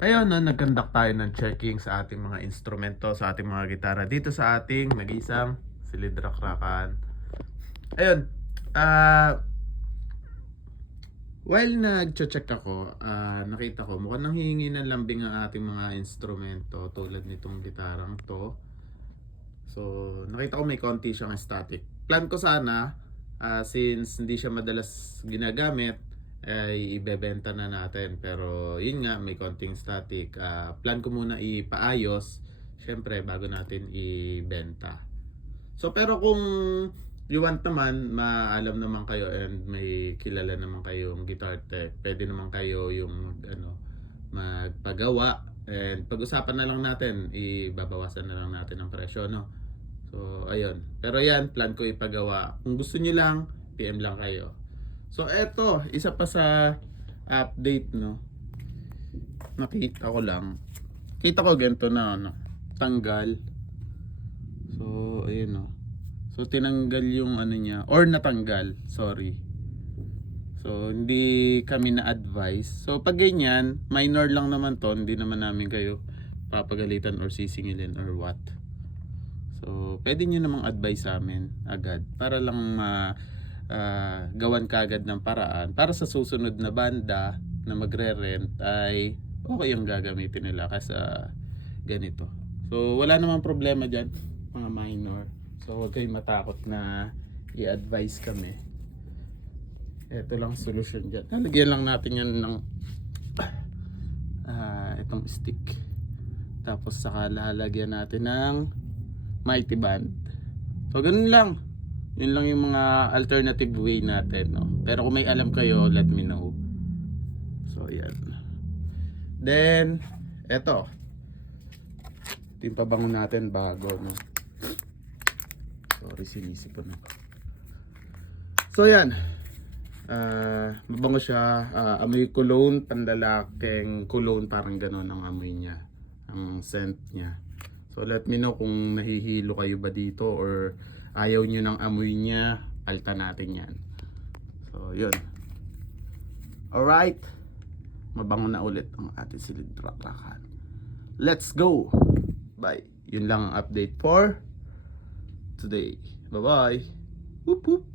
Kaya no, nag-conduct tayo ng checking sa ating mga instrumento, sa ating mga gitara. Dito sa ating nag-isang silidrakrakan. Ayun. Ah... while nag-check ako, ah, nakita ko mukhang nanghihingi ng lambing ang ating mga instrumento tulad nitong gitarang to. So, nakita ko may konti siyang static. Plan ko sana, ah, since hindi siya madalas ginagamit, ay ibebenta na natin. Pero yun nga, may konting static. Ah, plan ko muna ipaayos, syempre, bago natin ibenta. So, pero kung you want naman, maalam naman kayo and may kilala naman kayong guitar tech, pwede naman kayo yung ano, magpagawa. And pag-usapan na lang natin, ibabawasan na lang natin ang presyo, no? So, ayun. Pero yan, plan ko ipagawa. Kung gusto niyo lang, PM lang kayo. So, eto, isa pa sa update, no? Nakita ko lang. Kita ko ganito na, ano, tanggal. So, ayun, no. So, tinanggal yung ano niya, or natanggal, sorry. So, hindi kami na-advise. So, pag ganyan, minor lang naman to, hindi naman namin kayo papagalitan or sisingilin or what. So, pwede nyo namang advice sa amin agad para lang ma ah, gawan kagad ng paraan para sa susunod na banda na magre-rent ay okay yung gagamitin nila kasi ganito. So, wala namang problema dyan, mga minor. So, huwag kayong matakot na i-advise kami. Ito lang solusyon dyan. Lalagyan lang natin yan ng ah, itong stick. Tapos saka lalagyan natin ng mighty band. So, ganun lang. Yun lang yung mga alternative way natin, no? Pero kung may alam kayo, let me know. So, yan. Then, eto. Ito yung pabango natin bago, no? Sorry, sinisipon ako. So, yan. Ah, mabango siya. Ah, amoy cologne, pandalaking cologne, parang gano'n ang amoy niya. Ang scent niya. So let me know kung nahihilo kayo ba dito or ayaw nyo ng amoy niya, alta natin yan. So yun. Alright. Mabango na ulit ang ating silidrakrakan. Let's go! Bye. Yun lang ang update for today. Bye-bye. Whoop whoop.